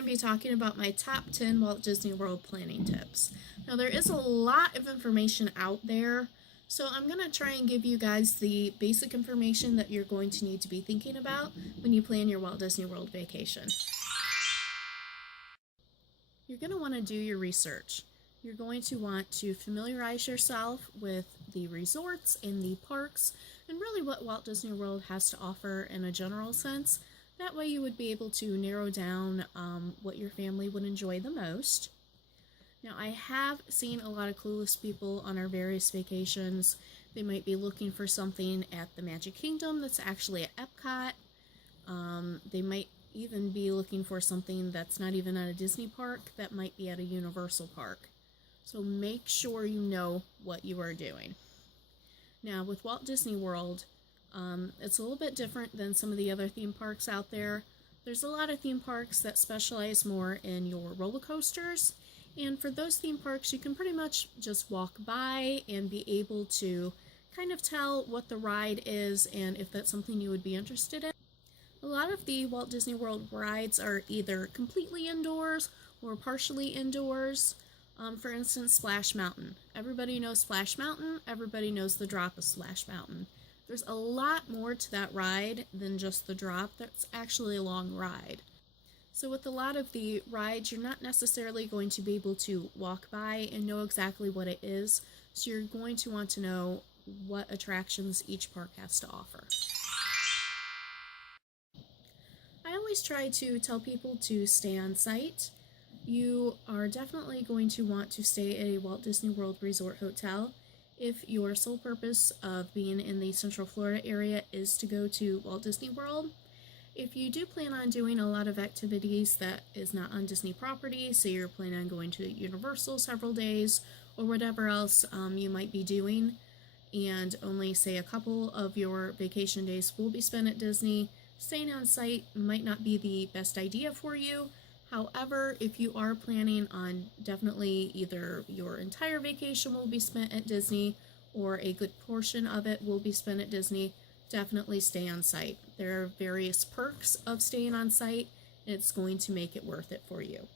to be talking about my top 10 Walt Disney World planning tips. Now, there is a lot of information out there, so I'm going to try and give you guys the basic information that you're going to need to be thinking about when you plan your Walt Disney World vacation. You're going to want to do your research. You're going to want to familiarize yourself with the resorts and the parks and really what Walt Disney World has to offer in a general sense. That way you would be able to narrow down what your family would enjoy the most. Now, I have seen a lot of clueless people on our various vacations. They might be looking for something at the Magic Kingdom that's actually at Epcot. They might even be looking for something that's not even at a Disney park, that might be at a Universal park. So make sure you know what you are doing. Now, with Walt Disney World, it's a little bit different than some of the other theme parks out there. There's a lot of theme parks that specialize more in your roller coasters, and for those theme parks, you can pretty much just walk by and be able to kind of tell what the ride is and if that's something you would be interested in. A lot of the Walt Disney World rides are either completely indoors or partially indoors. For instance, Splash Mountain. Everybody knows Splash Mountain. Everybody knows the drop of Splash Mountain. There's a lot more to that ride than just the drop. That's actually a long ride. So with a lot of the rides, you're not necessarily going to be able to walk by and know exactly what it is. So you're going to want to know what attractions each park has to offer. I always try to tell people to stay on site. You are definitely going to want to stay at a Walt Disney World Resort hotel if your sole purpose of being in the Central Florida area is to go to Walt Disney World. If you do plan on doing a lot of activities that is not on Disney property, say you're planning on going to Universal several days or whatever else you might be doing, and only say a couple of your vacation days will be spent at Disney, staying on site might not be the best idea for you. However, if you are planning on definitely either your entire vacation will be spent at Disney or a good portion of it will be spent at Disney, definitely stay on site. There are various perks of staying on site, and it's going to make it worth it for you.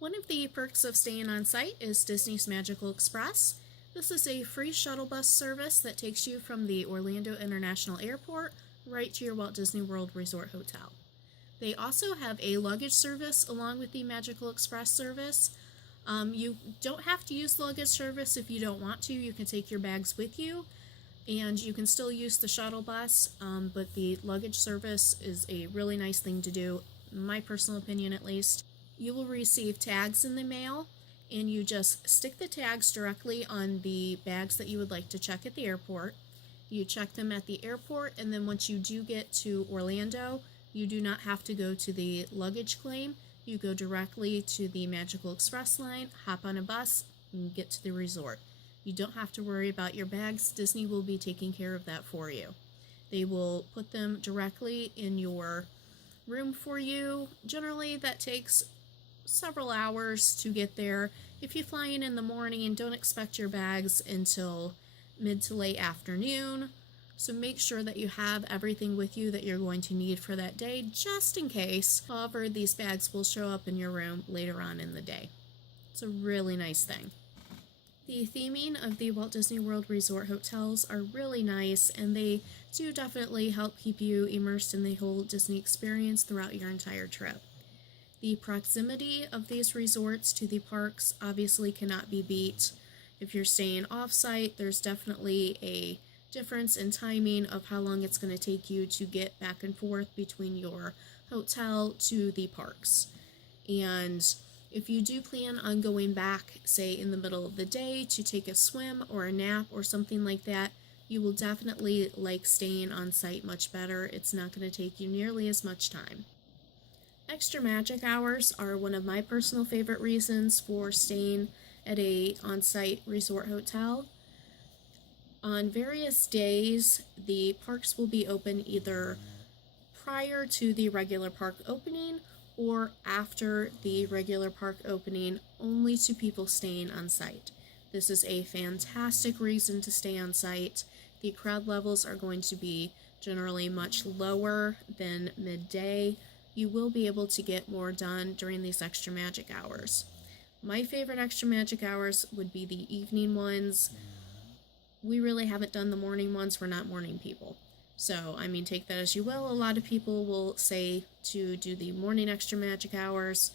One of the perks of staying on site is Disney's Magical Express. This is a free shuttle bus service that takes you from the Orlando International Airport right to your Walt Disney World Resort Hotel. They also have a luggage service along with the Magical Express service. You don't have to use the luggage service if you don't want to. You can take your bags with you, and you can still use the shuttle bus, but the luggage service is a really nice thing to do, in my personal opinion at least. You will receive tags in the mail, and you just stick the tags directly on the bags that you would like to check at the airport. You check them at the airport, and then once you do get to Orlando, you do not have to go to the luggage claim. You go directly to the Magical Express line, hop on a bus, and get to the resort. You don't have to worry about your bags. Disney will be taking care of that for you. They will put them directly in your room for you. Generally, that takes several hours to get there. If you fly in the morning, don't expect your bags until mid to late afternoon. So make sure that you have everything with you that you're going to need for that day, just in case. However, these bags will show up in your room later on in the day. It's a really nice thing. The theming of the Walt Disney World Resort hotels are really nice, and they do definitely help keep you immersed in the whole Disney experience throughout your entire trip. The proximity of these resorts to the parks obviously cannot be beat. If you're staying off-site, there's definitely a difference in timing of how long it's going to take you to get back and forth between your hotel to the parks. And if you do plan on going back, say in the middle of the day to take a swim or a nap or something like that, you will definitely like staying on site much better. It's not going to take you nearly as much time. Extra magic hours are one of my personal favorite reasons for staying at a on-site resort hotel. On various days, the parks will be open either prior to the regular park opening or after the regular park opening, only to people staying on site. This is a fantastic reason to stay on site. The crowd levels are going to be generally much lower than midday. you will be able to get more done during these extra magic hours. My favorite extra magic hours would be the evening ones. We really haven't done the morning ones. We're not morning people. So, I mean, take that as you will. A lot of people will say to do the morning extra magic hours,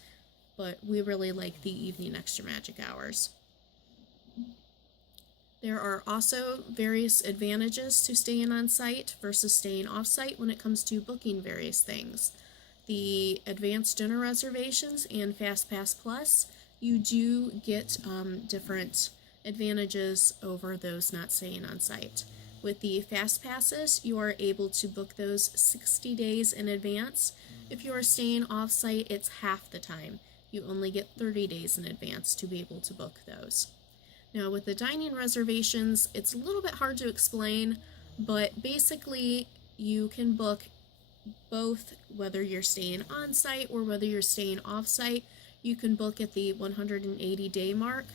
but we really like the evening extra magic hours. There are also various advantages to staying on site versus staying off site when it comes to booking various things. The advanced dinner reservations and FastPass Plus, you do get different advantages over those not staying on site. With the FastPasses, you are able to book those 60 days in advance. If you are staying off site, it's half the time. You only get 30 days in advance to be able to book those. Now, with the dining reservations, it's a little bit hard to explain, but basically you can book both, whether you're staying on site or whether you're staying off site. You can book at the 180-day mark.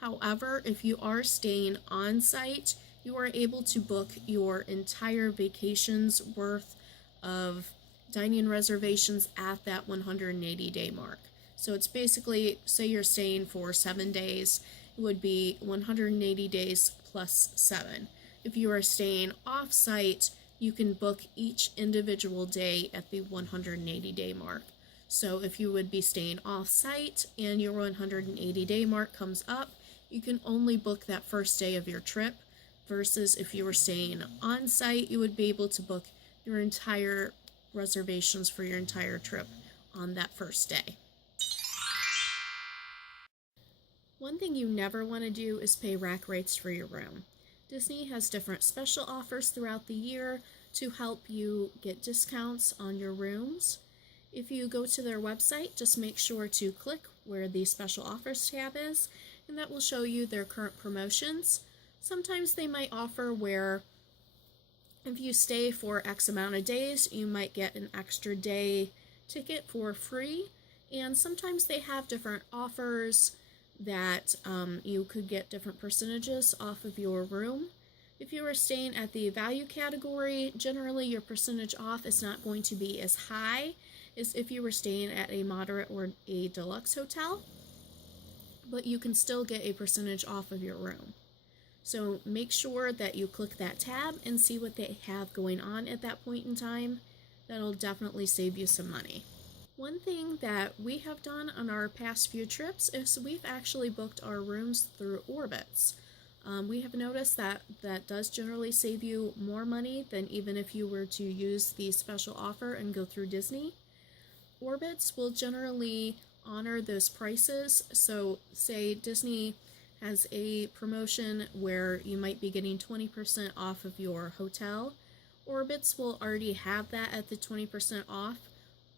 However, if you are staying on site, you are able to book your entire vacation's worth of dining reservations at that 180-day mark. So it's basically, say you're staying for 7 days, it would be 180 days plus 7. If you are staying off site, you can book each individual day at the 180-day mark. So if you would be staying off site and your 180-day mark comes up, you can only book that first day of your trip, versus if you were staying on site, you would be able to book your entire reservations for your entire trip on that first day. One thing you never want to do is pay rack rates for your room. Disney has different special offers throughout the year to help you get discounts on your rooms. If you go to their website, just make sure to click where the special offers tab is, and that will show you their current promotions. Sometimes they might offer where if you stay for X amount of days, you might get an extra day ticket for free, and sometimes they have different offers that you could get different percentages off of your room. If you are staying at the value category, generally your percentage off is not going to be as high as if you were staying at a moderate or a deluxe hotel, but you can still get a percentage off of your room. So make sure that you click that tab and see what they have going on at that point in time. That'll definitely save you some money. One thing that we have done on our past few trips is we've actually booked our rooms through Orbitz. We have noticed that that does generally save you more money than even if you were to use the special offer and go through Disney. Orbitz will generally honor those prices. So say Disney has a promotion where you might be getting 20% off of your hotel. Orbitz will already have that at the 20% off.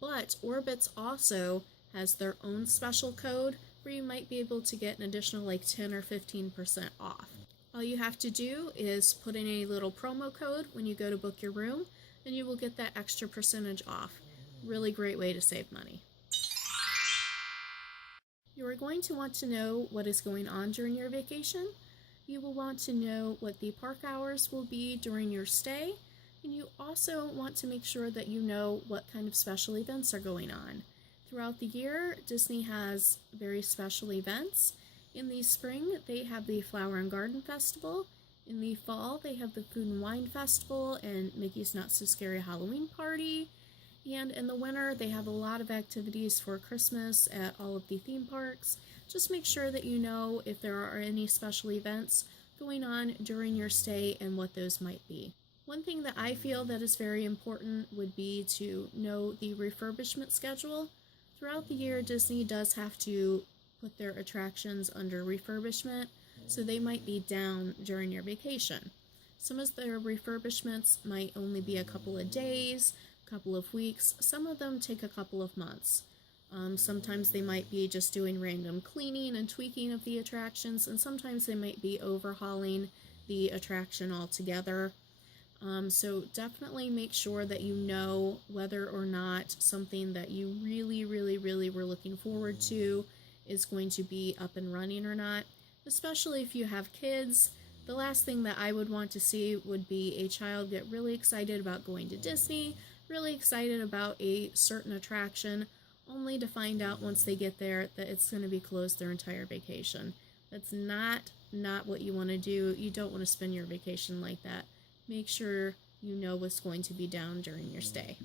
But Orbitz also has their own special code where you might be able to get an additional like 10 or 15% off. All you have to do is put in a little promo code when you go to book your room, and you will get that extra percentage off. Really great way to save money. You are going to want to know what is going on during your vacation. You will want to know what the park hours will be during your stay. And you also want to make sure that you know what kind of special events are going on. Throughout the year, Disney has very special events. In the spring, they have the Flower and Garden Festival. In the fall, they have the Food and Wine Festival and Mickey's Not So Scary Halloween Party. And in the winter, they have a lot of activities for Christmas at all of the theme parks. Just make sure that you know if there are any special events going on during your stay and what those might be. One thing that I feel that is very important would be to know the refurbishment schedule. Throughout the year, Disney does have to put their attractions under refurbishment, so they might be down during your vacation. Some of their refurbishments might only be a couple of days, a couple of weeks. Some of them take a couple of months. Sometimes they might be just doing random cleaning and tweaking of the attractions, and sometimes they might be overhauling the attraction altogether. So definitely make sure that you know whether or not something that you really were looking forward to is going to be up and running or not. Especially if you have kids, the last thing that I would want to see would be a child get really excited about going to Disney, really excited about a certain attraction, only to find out once they get there that it's going to be closed their entire vacation. That's not what you want to do. You don't want to spend your vacation like that. Make sure you know what's going to be down during your stay.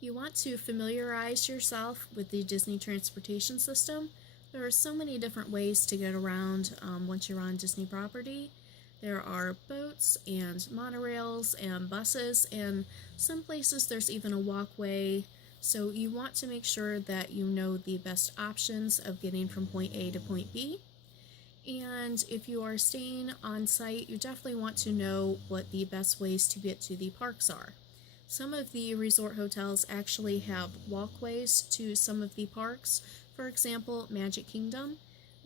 You want to familiarize yourself with the Disney transportation system. There are so many different ways to get around once you're on Disney property. There are boats and monorails and buses, and some places there's even a walkway. So you want to make sure that you know the best options of getting from point A to point B. And if you are staying on site, you definitely want to know what the best ways to get to the parks are. Some of the resort hotels actually have walkways to some of the parks. For example, Magic Kingdom.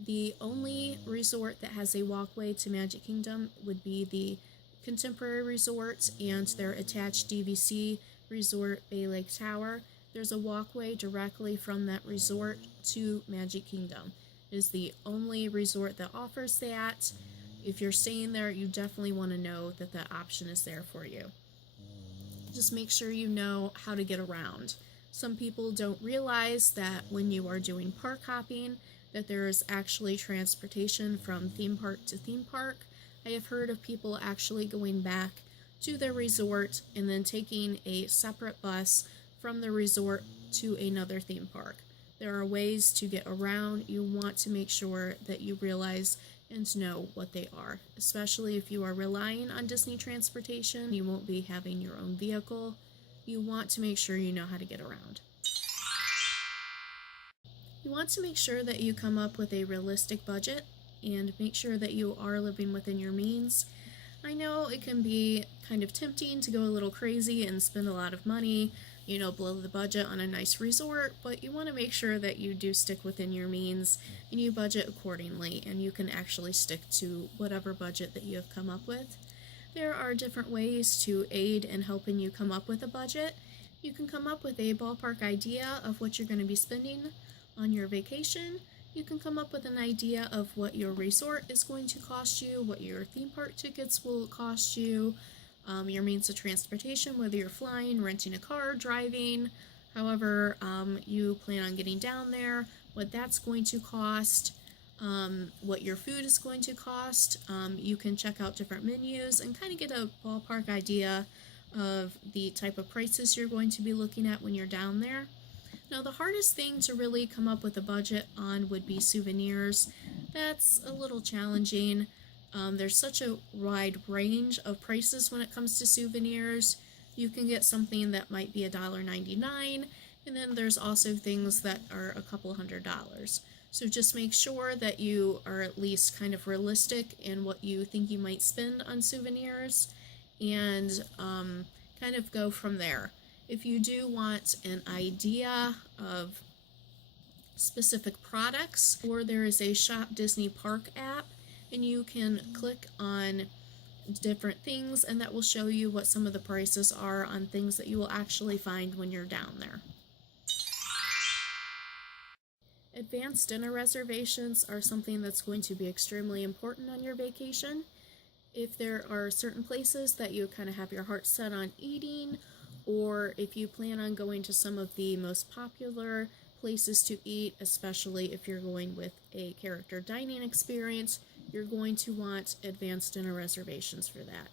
The only resort that has a walkway to Magic Kingdom would be the Contemporary Resort and their attached DVC resort, Bay Lake Tower. There's a walkway directly from that resort to Magic Kingdom. It is the only resort that offers that. If you're staying there, you definitely want to know that that option is there for you. Just make sure you know how to get around. Some people don't realize that when you are doing park hopping, that there is actually transportation from theme park to theme park. I have heard of people actually going back to their resort and then taking a separate bus from the resort to another theme park. There are ways to get around. You want to make sure that you realize and know what they are, especially if you are relying on Disney transportation. You won't be having your own vehicle. You want to make sure you know how to get around. You want to make sure that you come up with a realistic budget and make sure that you are living within your means. I know it can be kind of tempting to go a little crazy and spend a lot of money, blow the budget on a nice resort, but you want to make sure that you do stick within your means and you budget accordingly and you can actually stick to whatever budget that you have come up with. There are different ways to aid in helping you come up with a budget. You can come up with a ballpark idea of what you're going to be spending on your vacation. You can come up with an idea of what your resort is going to cost you, what your theme park tickets will cost you, your means of transportation, whether you're flying, renting a car, driving, however you plan on getting down there, what that's going to cost, what your food is going to cost. You can check out different menus and kind of get a ballpark idea of the type of prices you're going to be looking at when you're down there. Now, the hardest thing to really come up with a budget on would be souvenirs. That's a little challenging. There's such a wide range of prices when it comes to souvenirs. You can get something that might be $1.99, and then there's also things that are a couple $100s. So just make sure that you are at least kind of realistic in what you think you might spend on souvenirs, and kind of go from there. If you do want an idea of specific products, or there is a Shop Disney Park app, and you can click on different things and that will show you what some of the prices are on things that you will actually find when you're down there. Advanced dinner reservations are something that's going to be extremely important on your vacation. If there are certain places that you kind of have your heart set on eating, or if you plan on going to some of the most popular places to eat, especially if you're going with a character dining experience, you're going to want advanced dinner reservations for that.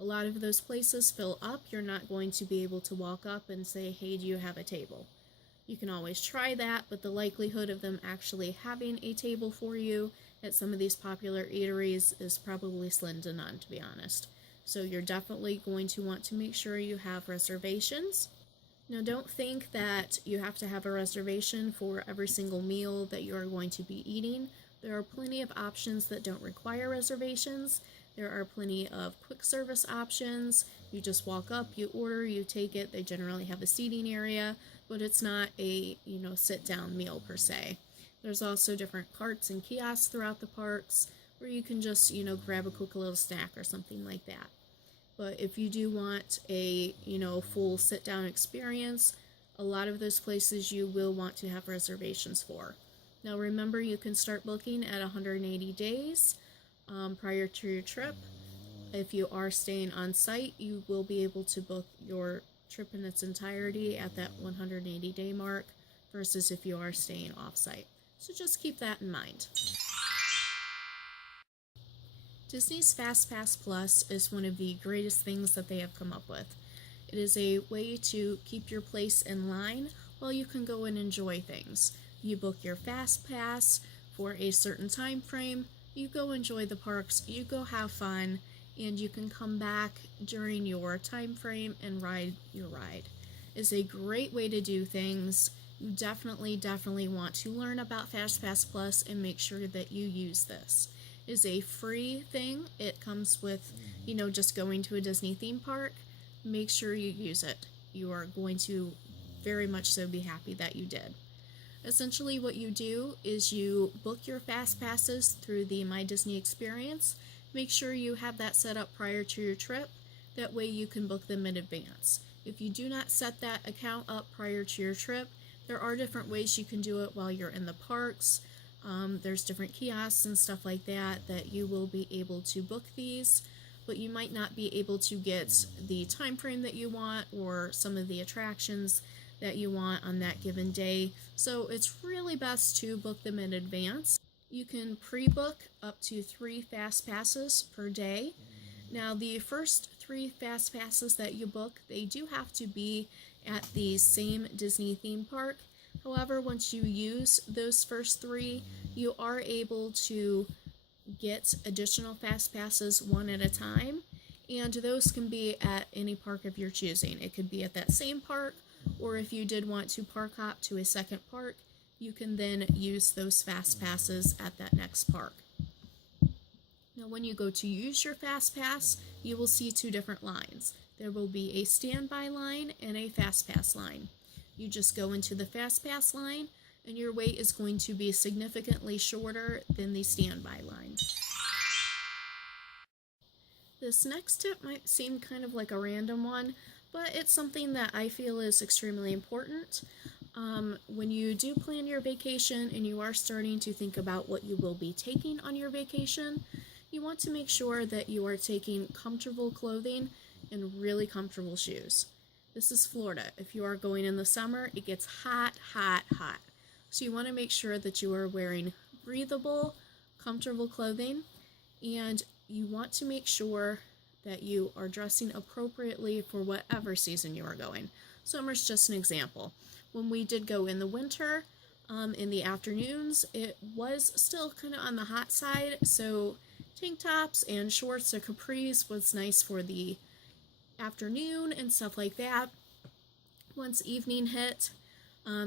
A lot of those places fill up. You're not going to be able to walk up and say, hey, do you have a table? You can always try that, but the likelihood of them actually having a table for you at some of these popular eateries is probably slim to none, to be honest. So you're definitely going to want to make sure you have reservations. Now, don't think that you have to have a reservation for every single meal that you are going to be eating. There are plenty of options that don't require reservations. There are plenty of quick service options. You just walk up, you order, you take it. They generally have a seating area, but it's not a, sit-down meal per se. There's also different carts and kiosks throughout the parks where you can just, grab a quick little snack or something like that. But if you do want a, full sit-down experience, a lot of those places you will want to have reservations for. Now remember, you can start booking at 180 days prior to your trip. If you are staying on site, you will be able to book your trip in its entirety at that 180-day mark versus if you are staying off-site. So just keep that in mind. Disney's FastPass Plus is one of the greatest things that they have come up with. It is a way to keep your place in line while you can go and enjoy things. You book your FastPass for a certain time frame, you go enjoy the parks, you go have fun, and you can come back during your time frame and ride your ride. It's a great way to do things. You definitely want to learn about FastPass Plus and make sure that you use this. It is a free thing. It comes with, just going to a Disney theme park. Make sure you use it. You are going to very much so be happy that you did. Essentially what you do is you book your FastPasses through the My Disney experience. Make sure you have that set up prior to your trip. That way you can book them in advance. If you do not set that account up prior to your trip, there are different ways you can do it while you're in the parks. There's different kiosks and stuff like that you will be able to book these, but you might not be able to get the time frame that you want or some of the attractions that you want on that given day. So it's really best to book them in advance. You can pre-book up to 3 FastPasses per day. Now the first 3 FastPasses that you book, they do have to be at the same Disney theme park. However, once you use those first 3, you are able to get additional FastPasses one at a time, and those can be at any park of your choosing. It could be at that same park, or if you did want to park hop to a second park, you can then use those FastPasses at that next park. Now when you go to use your FastPass, you will see 2 different lines. There will be a standby line and a FastPass line. You just go into the FastPass line, and your wait is going to be significantly shorter than the standby line. This next tip might seem kind of like a random one, but it's something that I feel is extremely important. When you do plan your vacation and you are starting to think about what you will be taking on your vacation, you want to make sure that you are taking comfortable clothing and really comfortable shoes. This is Florida. If you are going in the summer, it gets hot. So you want to make sure that you are wearing breathable, comfortable clothing, and you want to make sure that you are dressing appropriately for whatever season you are going. Summer's just an example. When we did go in the winter, in the afternoons, it was still kind of on the hot side, so tank tops and shorts or capris was nice for the afternoon and stuff like that. Once evening hit,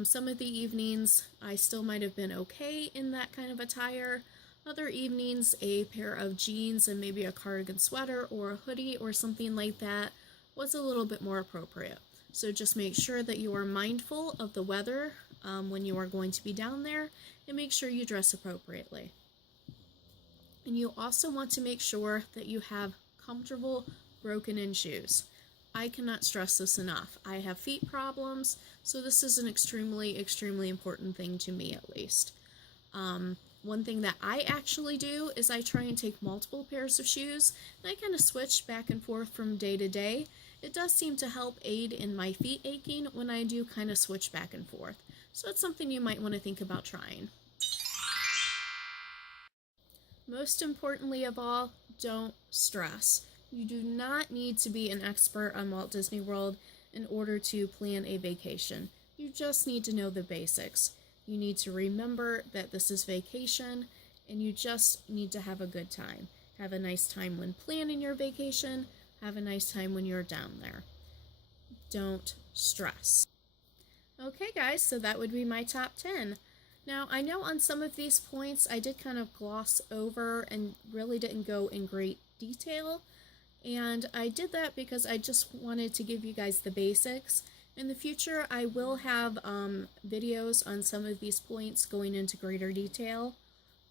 some of the evenings I still might have been okay in that kind of attire. Other evenings, a pair of jeans and maybe a cardigan sweater or a hoodie or something like that was a little bit more appropriate. So just make sure that you are mindful of the weather when you are going to be down there, and make sure you dress appropriately. And you also want to make sure that you have comfortable broken-in shoes. I cannot stress this enough. I have feet problems, so this is an extremely important thing to me, at least. One thing that I actually do is I try and take multiple pairs of shoes, and I kind of switch back and forth from day to day. It does seem to help aid in my feet aching when I do kind of switch back and forth. So it's something you might want to think about trying. Most importantly of all, don't stress. You do not need to be an expert on Walt Disney World in order to plan a vacation. You just need to know the basics. You need to remember that this is vacation, and you just need to have a good time. Have a nice time when planning your vacation. Have a nice time when you're down there. Don't stress. Okay guys, so that would be my top 10. Now, I know on some of these points I did kind of gloss over and really didn't go in great detail. And I did that because I just wanted to give you guys the basics. In the future, I will have videos on some of these points going into greater detail.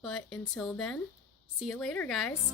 But until then, see you later, guys.